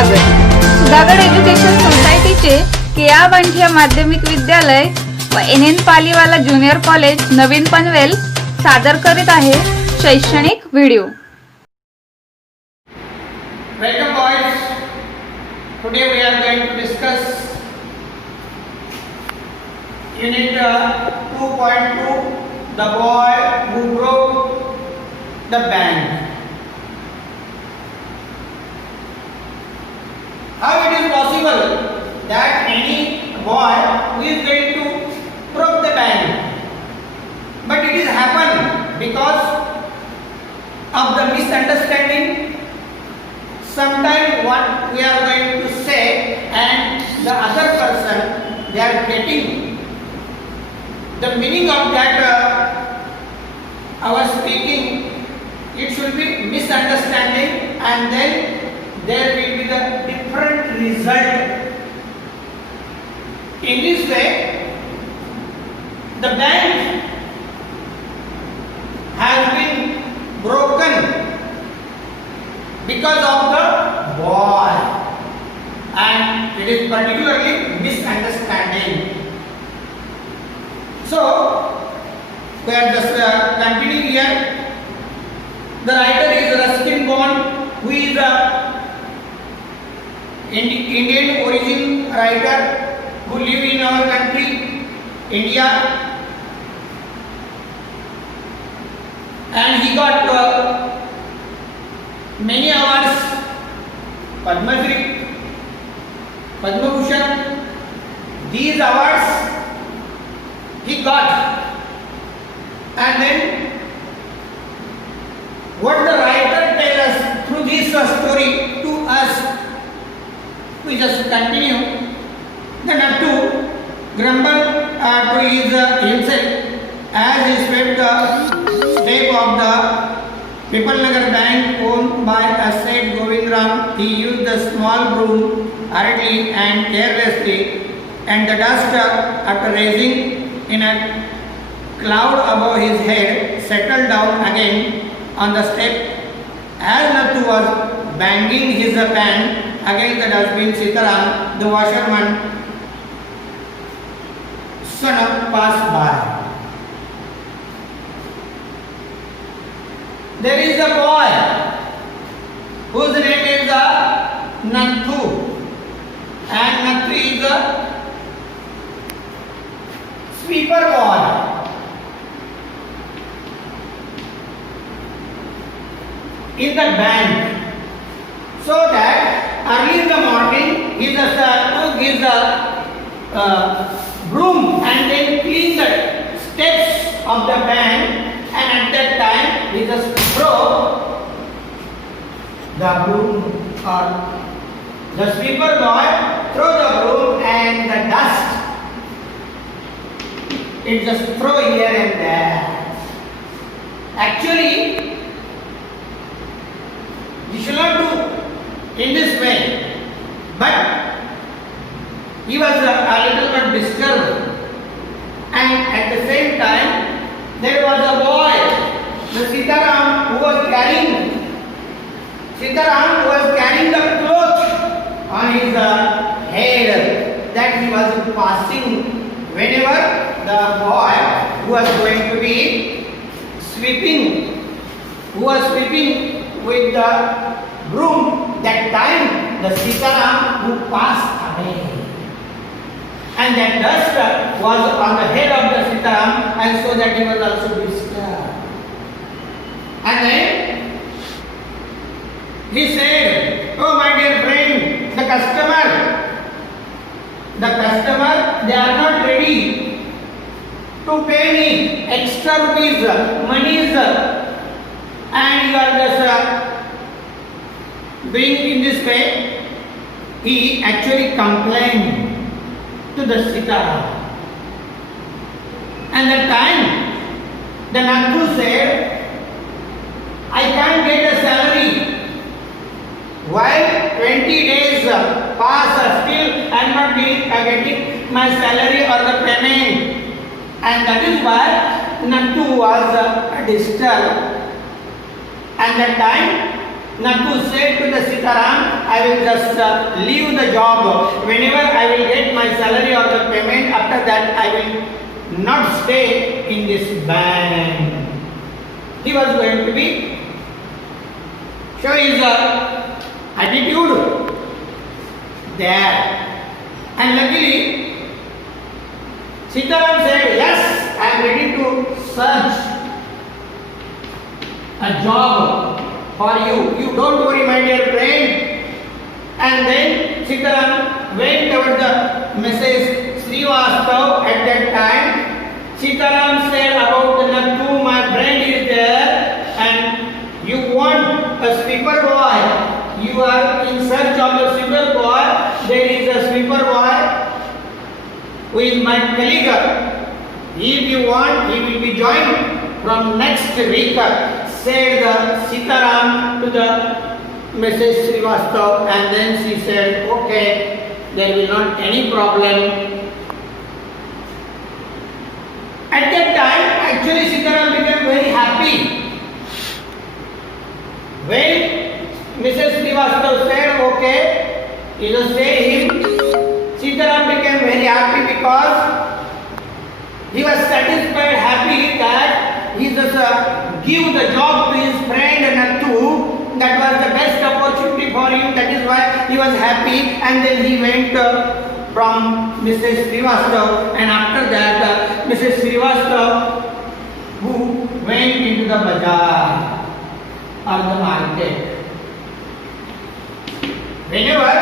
स्वागत. सुधागड एज्युकेशन सोसायटीचे केआ बांठिया माध्यमिक विद्यालय व NN पालीवाला ज्युनियर कॉलेज नवीन पनवेल सादर करीत आहे शैक्षणिक video. Welcome boys. Today we are going to discuss unit 2.2, the boy who broke the bank. How it is possible that any boy who is going to broke the bank, but it is happened because of the misunderstanding. Sometimes what we are going to say and the other person they are getting the meaning of that our speaking, it should be misunderstanding, and then there will be the different result. In this way, the bank has been broken because of the boy, and it is particularly misunderstanding. So we are just continuing here. The writer is Ruskin Bond, who is a Indian origin writer who live in our country, India, and he got many awards, Padma Shri, Padma Bhushan. These awards he got, and then what the writer tells us through this story to us, we just continue. Then not to grumble to his himself as he swept the step of the Pipalnagar Bank owned by a said Govindram. He used the small broom hurriedly and carelessly, and the dust after raising in a cloud above his head settled down again on the step. As Nathu was banging his pan against the dustbin, Sitaram, the washerman, son passed by. There is a boy whose name is Nathu, and Nathu is a sweeper boy. In the bank, so that early in the morning he just took his broom and then cleaned the steps of the bank, and at that time he just throw the broom, or the sweeper boy throw the broom and the dust it just throw here and there. Actually, you should not do in this way, but he was a little bit disturbed, and at the same time there was a boy, the Sitaram, who was carrying the cloth on his head, that he was passing whenever the boy who was going to be sweeping with the broom, that time the Sitaram who passed away, and that dust was on the head of the Sitaram, and so that he was also disturbed. And then he said, "Oh my dear friend, the customer, they are not ready to pay me extra rupees, monies, and you are just doing in this way." He actually complained to the Sitaram. And that time the Nathu said, "I can't get a salary. While 20 days pass, still I am not getting my salary or the payment." And that is why Nathu was disturbed. And that time Nathu said to the Sitaram, I will just leave the job. Whenever I will get my salary or the payment, after that I will not stay in this bank. He was going to be show his attitude there. And luckily, Sitaram said, yes, I am ready to search a job for you. You don't worry, my dear friend. And then Sitaram went over the Mrs. Srivastav at that time. Sitaram said about the Nathu, my friend is there and you want a sweeper boy. You are in search of a sweeper boy. There is a sweeper boy who is my colleague. If you want, he will be joined from next week, said the Sitaram to the Mrs. Srivastav, and then she said, okay, there will not any problem. At that time, actually Sitaram became very happy. When Mrs. Srivastav said, okay, you just say him, Sitaram became very happy because he was satisfied, happy that he just give the job to his friend Nathu. That was the best opportunity for him. That is why he was happy. And then he went from Mrs. Srivastav. And after that, Mrs. Srivastav, who went into the bazaar or the market. Whenever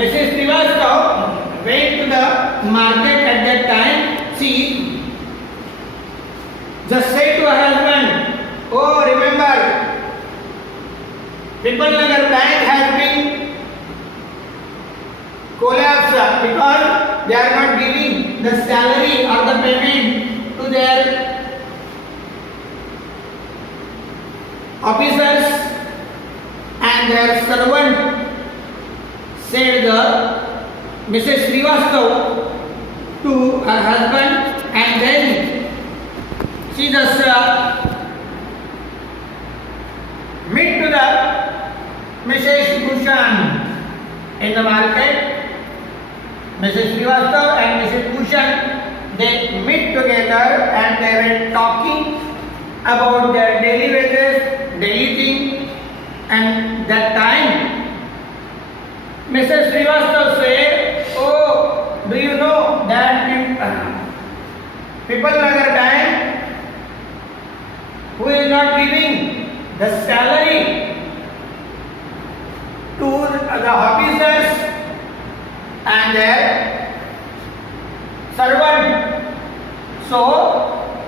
Mrs. Srivastav went to the market at that time, she just said to her husband, oh, remember, Pipal Nagar Bank has been collapsed because they are not giving the salary or the payment to their officers and their servant, said the Mrs. Srivastav to her husband, and then she just meet to the Mrs. Bhushan in the market. Mrs. Srivastav and Mrs. Bhushan, they meet together and they were talking about their daily wages, daily thing. And that time, Mrs. Srivastav said, oh, do you know that Pipal Nagar Bank, who is not giving the salary to the officers and their servant. So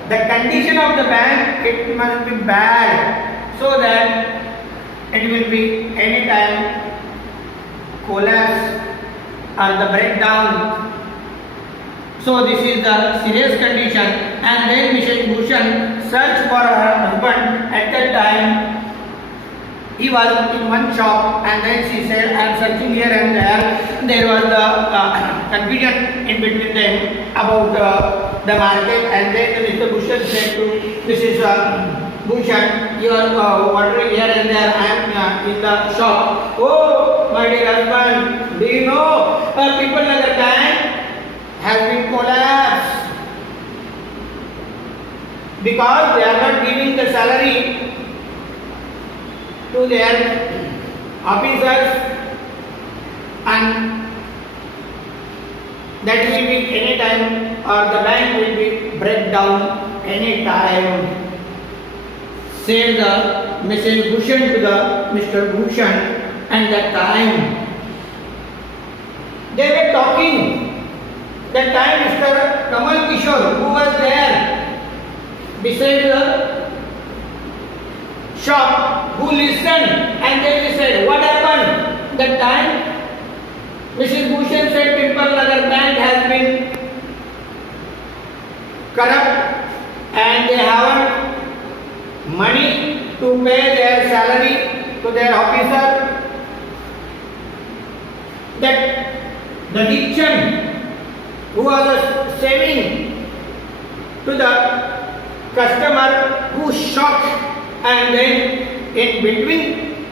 the condition of the bank, it must be bad, so that it will be any time collapse or the breakdown. So this is the serious condition. And then Mrs. Bhushan searched for her husband. At that time, he was in one shop, and then she said, I am searching here and there. There was the confusion in between them about the market. And then Mr. Bhushan said to Mrs. Bhushan, you are wandering here and there. I am in the shop. Oh, my dear husband, do you know Pipal Nagar Bank has been collapsed because they are not giving the salary to their officers, and that will be any time, or the bank will be break down any time. Said the Mrs. Bhushan to the Mr. Bhushan. And that time they were talking. That time Mr. Kamal Kishore, who was there beside the shop, who listened, and then he said, what happened? That time Mrs. Bhushan said, Pipal Nagar Bank has been corrupt and they haven't money to pay their salary to their officer. That the Dikshant, who was saving to the customer, who shocked, and then in between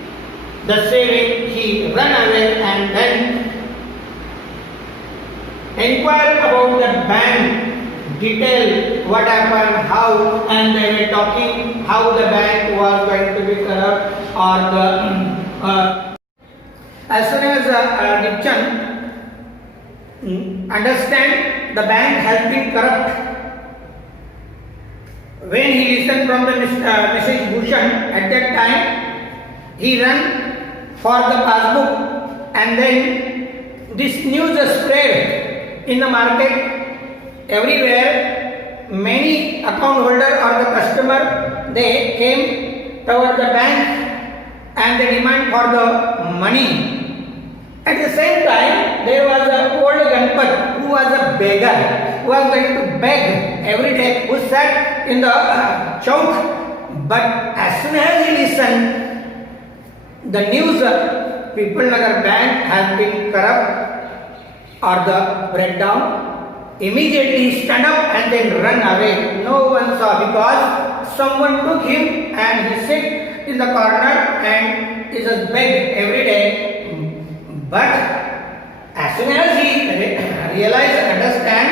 the saving, he ran away and then inquired about the bank, detail what happened, how, and they were talking how the bank was going to be corrupt or the as soon as Dipchand understand the bank has been corrupt, when he listened from the Mrs. Bhushan, at that time he ran for the passbook, and then this news spread in the market. Everywhere many account holder or the customer, they came toward the bank and they demand for the money. At the same time, there was a old Ganpat who was a beggar, who was going to beg every day, who sat in the chowk. But as soon as he listened, the news People Nagar Bank has been corrupt or the breakdown, immediately stand up and then run away. No one saw because someone took him and he sit in the corner and he just beg every day. But as soon as he realized, understand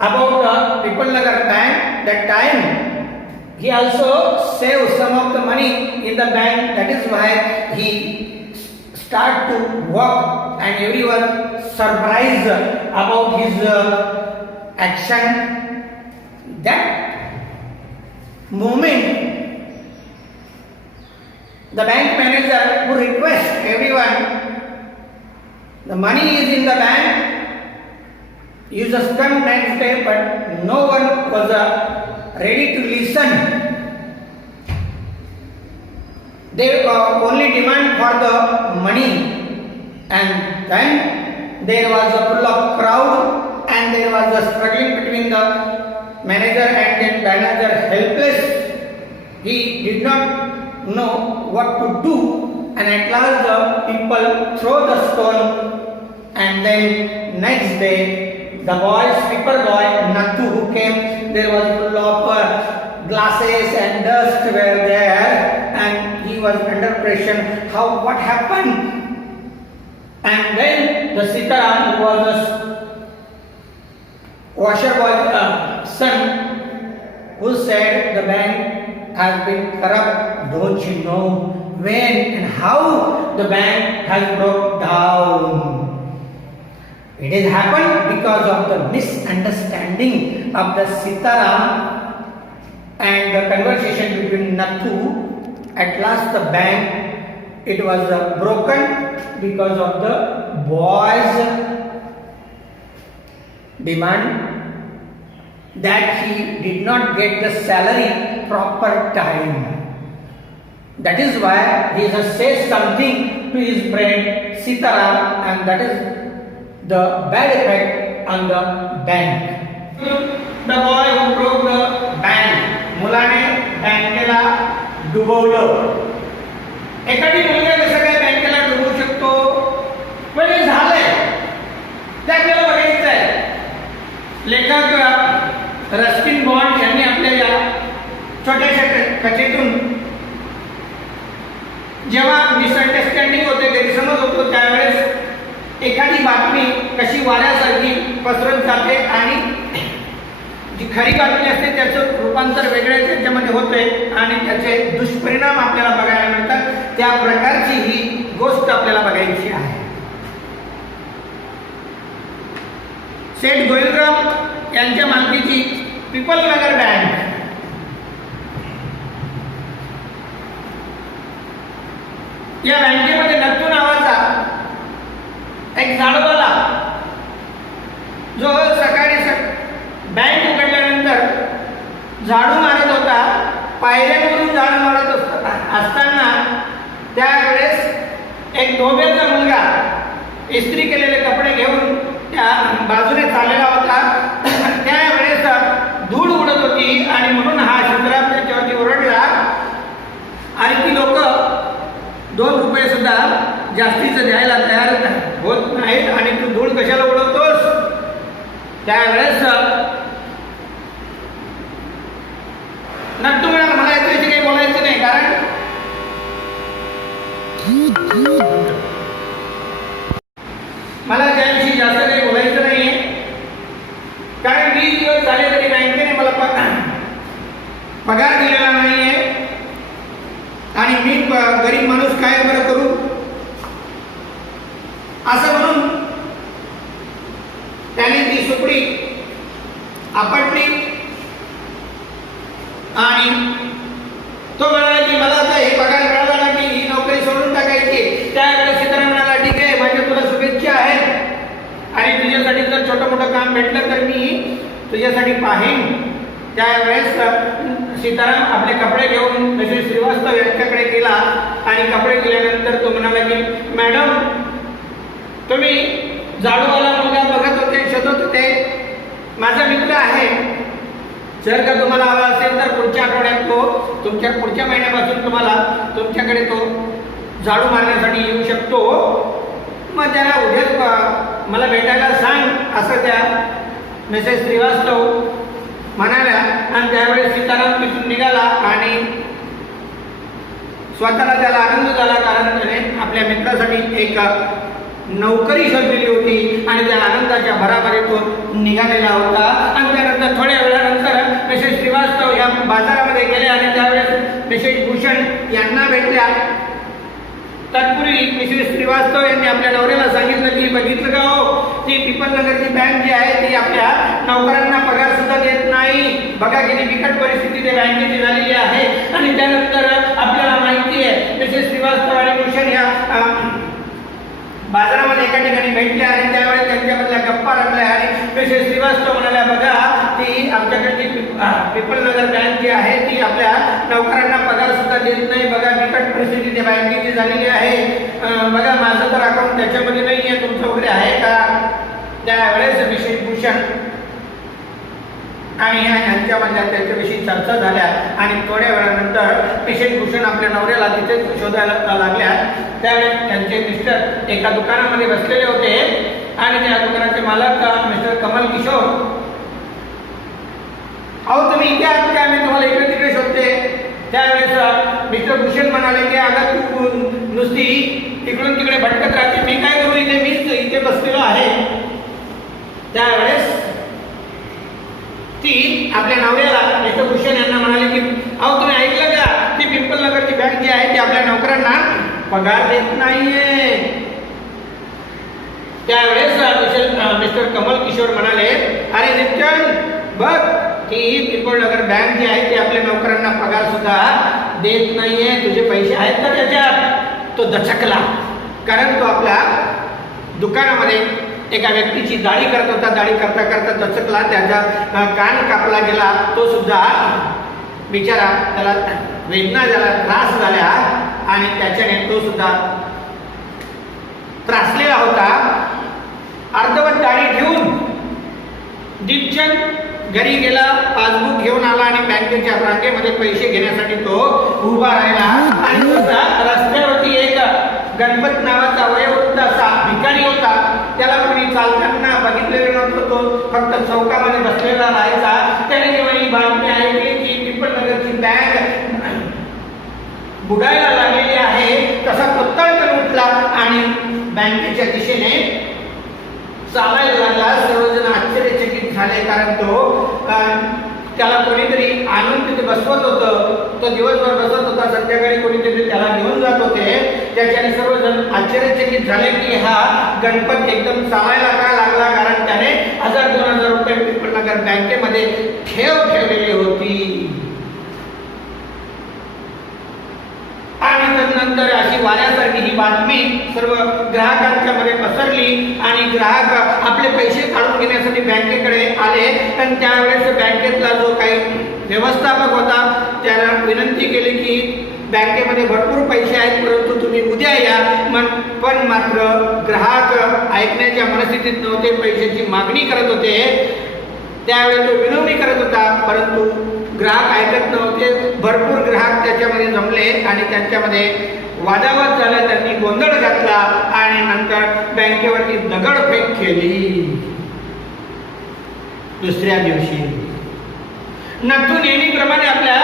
about the People Nagar Bank, that time he also saved some of the money in the bank. That is why he start to work and everyone surprised about his action. That moment, the bank manager would request everyone, the money is in the bank, you just come next day, but no one was ready to listen. They only demand for the money, and then there was a full of crowd and there was a struggling between the manager and the manager, helpless. He did not know what to do, and at last the people throw the stone, and then next day the boy, sweeper boy Nathu, who came, there was full of glasses and dust were there, and he was under pressure. What happened? And then the Sitaram, who was a washer boy's son, who said the bank has been corrupt. Don't you know when and how the bank has broke down? It has happened because of the misunderstanding of the Sitaram and the conversation between Nathu. At last the bank, it was broken because of the boy's demand that he did not get the salary proper time. That is why he just says something to his friend Sitaram, and that is the bad effect on the bank. The boy who broke the bank, मुलाने बँकेला डुबवलं. एखादी मुलगा कसं काय बँकेला डुबवू शकतो? पण हे झालंय, ते आपल्याला बघायचं आहे. लेखक रस्किन बॉन्ड यांनी आपल्या या छोट्याशा कथेतून जेव्हा मिसअंडरस्टँडिंग होते, गैरसमज होतो, त्यावेळेस एखादी बातमी कशी वाऱ्यासारखी पसरत जाते आणि जी खरी बातमी असते त्याचं रूपांतर वेगळ्या त्याच्यामध्ये होते आणि त्याचे दुष्परिणाम आपल्याला बघायला मिळतात. त्या प्रकारची ही गोष्ट आपल्याला बघायची आहे. सेठ गोविंदराव यांच्या मालकीची पीपल नगर बँक, या बँकेमध्ये नत्थू नावाचा एक झाडवाला, जो सकाळी बँक उघडल्यानंतर झाडू मारत होता, पायऱ्यांवरून झाडू मारत असताना त्यावेळेस एक धोबेचा मुलगा इस्त्री केलेले कपडे घेऊन त्या बाजूने चाललेला होता. त्यावेळेस धूळ उडत होती आणि म्हणून हा शुद्रा त्याच्यावरती ओरडला आणि ती लोक 2 रुपये सुद्धा जास्तीचं द्यायला तयार होत नाहीत आणि तू धूळ कशाला उडवतोस. त्यावेळेस नत्थू म्हणाला, मला याच्याविषयी काही बोलायचं नाही, कारण मला त्याविषयी जास्त काही बोलायचं नाहीये, कारण 20 दिवस झाले तरी बँकेने मला पगार दिलेला नाहीये आणि मी गरीब माणूस काय बरं करू असं म्हणून त्याने ती सुपडी आपटली आणि तो म्हणाला की मला आता हे पगार मिळाला ना की ही नोकरी सोडून टाकायची. त्यावेळेस सीताराम म्हणाला ठीक आहे, माझ्या तुला शुभेच्छा आहेत आणि तुझ्यासाठी जर छोटं मोठं काम भेटलं तर मी तुझ्यासाठी पाहीन. त्यावेळेस सीताराम आपले कपडे घेऊन मिसेस श्रीवास्तव यांच्याकडे गेला आणि कपडे दिल्यानंतर तो म्हणाला की मॅडम, तुम्ही झाडूवाला मुलगा बघत होते, शोधत होते, माझा मित्र आहे. जर का तुम्हाला हवा असेल तर पुढच्या आठवड्यात तो पुढच्या महिन्यापासून तुम्हाला तुमच्याकडे तो झाडू मारण्यासाठी येऊ शकतो. मग त्याला उद्याच मला भेटायला सांग असं त्या मिसेस श्रीवास्तव म्हणाल्या. आणि त्यावेळेस सीताराम तिथून निघाला आणि स्वतःला त्याला आनंद झाला, कारण त्याने आपल्या मित्रासाठी एक नोकरी शोधलेली होती आणि त्या आनंदाच्या भराभरी तो निघालेला होता. आणि त्यानंतर थोड्या वेळानंतर मिसेस श्रीवास्तव या बाजारामध्ये गेल्या आणि त्यावेळेस मिसेस भूषण यांना भेटल्या. तत्पूर्वी मिसेस श्रीवास्तव यांनी आपल्या नवऱ्याला सांगितलं की बघितलं का हो, ती पिपलनगरची बँक जी आहे ती आपल्या नोकरांना पगार सुद्धा देत नाही. बघा किती बिकट परिस्थिती त्या बँकेची झालेली आहे. आणि त्यानंतर आपल्याला माहिती आहे मिसेस श्रीवास्तव आणि भूषण या बाजारामध्ये एका ठिकाणी भेटल्या आणि त्यावेळेस त्यांच्यामधल्या गप्पा रंगल्या आणि मिसेस श्रीवास्तव म्हणाल्या बघा, ती आमच्याकडची पिपलनगर बँक जी आहे ती आपल्या नोकरांना पगार सुद्धा देत नाही. बघा बिकट परिस्थिती त्या बँकेची झालेली आहे. बघा माझं तर अकाउंट त्याच्यामध्ये नाही आहे, तुमचं वगैरे आहे का? त्यावेळेस मिसेस भूषण आणि यांच्यामधल्या त्याच्याविषयी चर्चा झाल्या आणि थोड्या वेळानंतर मिसेस भूषण आपल्या नवऱ्याला तिथे शोधायला लागल्या. त्यावेळेस त्यांचे मिस्टर एका दुकानामध्ये बसलेले होते आणि त्या दुकानाचे मालक मिस्टर कमल किशोर, अहो तुम्ही इथे आहात का, मी तुम्हाला इकडे तिकडे शोधते. त्यावेळेस मिस्टर भूषण म्हणाले की अगं तू नुसती इकडून तिकडे भटकत राहते, मी काय करू, इथे मीच इथे बसलेलो आहे. त्यावेळेस ती आपल्या नवऱ्याला मिस्टर भूषण यांना म्हणाले की अहो तुम्ही ऐकलं का, ती पिंपलनगरची बँक जी आहे ती आपल्या नोकरांना पगार देत नाहीये. त्यावेळेस मिस्टर कमल किशोर म्हणाले अरे निश्चय बघ, ती पिंपळनगर बँक जी आहे ती आपल्या नोकरांना पगार सुद्धा देत नाहीये. तुझे पैसे आहेत का त्याच्यात? तो दचकला, कारण तो आपल्या दुकानामध्ये एका व्यक्तीची दाढी करत होता. दाढी करता करता दचकला, त्याचा कान कापला गेला. तो सुद्धा बिचारा, त्याला वेदना झाला, त्रास झाला आणि त्याच्याने तो सुद्धा त्रासलेला होता. अर्धवट दाढी ठेवून दीपचंद घरी गेला, पासबुक घेऊन आला आणि बँकेच्या रांगेमध्ये पैसे घेण्यासाठी तो उभा राहिला. आणि रस्त्यावरती एक गणपत नावाचा वयोवृद्ध असा भिकारी होता. त्याला कोणी चालताना बघितलेलं नव्हतं, तो फक्त चौकामध्ये बसलेला राहायचा. त्याने जेव्हा ही बातमी ऐकली की पिंपळनगरची बँक बुडायला लागलेली आहे, तसा तो तडकन उठला आणि बँकेच्या दिशेने चालायला लागला. सर्वजण आश्चर्यचकित झाले, कारण तो त्याला कोणीतरी आणून तिथे बसवत होतं. तो दिवसभर बसत होता, संध्याकाळी कोणीतरी त्याला घेऊन जात होते. त्याच्याने सर्वजण आश्चर्यचकित झाले की हा गणपत एकदम चालायला का लागला, कारण त्याने 1000-2000 रुपये पिंपळनगर बँकेमध्ये ठेवलेली होती. आणि नंतर अशी वाऱ्यासारखी ही बातमी सर्व ग्राहकांच्या मध्ये पसरली आणि ग्राहक आपले पैसे काढून घेण्यासाठी बँकेकडे आले. आणि त्यावेळेस बँकेतला जो काही व्यवस्थापक होता त्याला विनंती केली की बँकेमध्ये भरपूर पैसे आहेत, परंतु तुम्ही उद्या या. पण मात्र ग्राहक ऐकण्याच्या मनस्थितीत नव्हते, पैशाची मागणी करत होते. त्यावेळी तो विनवणी करत होता, परंतु ग्राहक ऐकत नव्हते. भरपूर ग्राहक त्याच्यामध्ये जमले आणि त्यांच्यामध्ये वादावाद झाला. त्यांनी गोंधळ घातला आणि नंतर बँकेवरती दगडफेक केली. दुसऱ्या दिवशी नथू नेहमीप्रमाणे आपल्या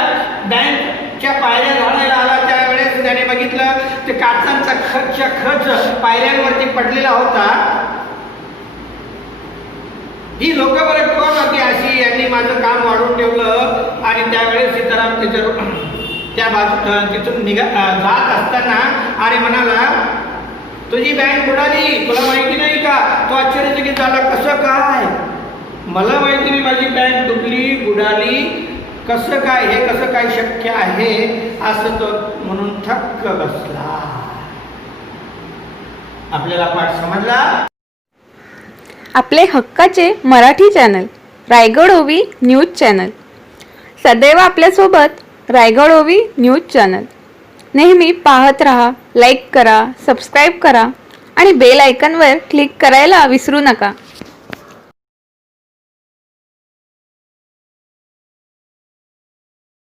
बँकच्या पायऱ्या झाडायला आला. त्यावेळेस त्याने बघितलं ते काचांचा खच पायऱ्यांवरती पडलेला होता. ही लोक बरं कोण होती अशी, यांनी माझं काम वाढवून ठेवलं. आणि त्यावेळेस सीताराम त्या बाजू तिथून जात असताना अरे म्हणाला, तुझी बँक बुडाली, तुला माहिती नाही का? तो आश्चर्यचकित झाला, कसं काय? मला माहिती नाही माझी बँक डुबली, बुडाली, कसं काय, हे कसं काय शक्य आहे? असं तो म्हणून थक्क बसला. आपल्याला पाठ समजला? आपले हक्काचे मराठी चॅनल रायगड ओवी न्यूज चॅनल सदैव आपल्यासोबत. रायगड ओवी न्यूज चॅनल नेहमी पाहत रहा, लाईक करा, सबस्क्राईब करा आणि बेल आयकॉनवर क्लिक करायला विसरू नका.